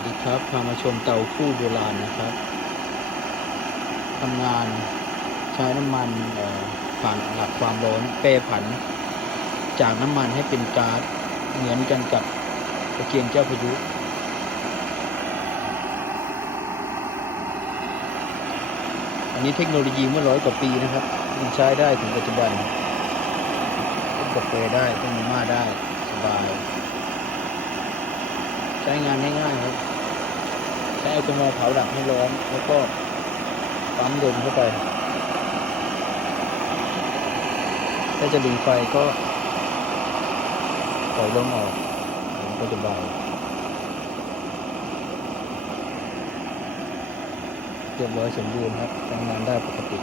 วัสดีครับพามาชมเตาคู่โบราณนะครับทำงานใช้น้ำมันผ่านหลักความร้อนแปรผันจากน้ำมันให้เป็นก๊าซเหมือนกันกับตะเกียงเจ้าพายุอันนี้เทคโนโลยีเมื่อ100 กว่าปีนะครับยังใช้ได้ถึงปัจจุบันต้มกาแฟได้ต้มมาม่าได้สบายใช้งานง่ายๆครับใช้แอลกอฮอล์เผาดับให้ร้อนแล้วก็ปั๊มลมเข้าไปถ้าจะหลีไฟก็ปล่อยลมออกมันก็จะเบาเรียบร้อยสมบูรณ์ครับทำงานได้ปกติ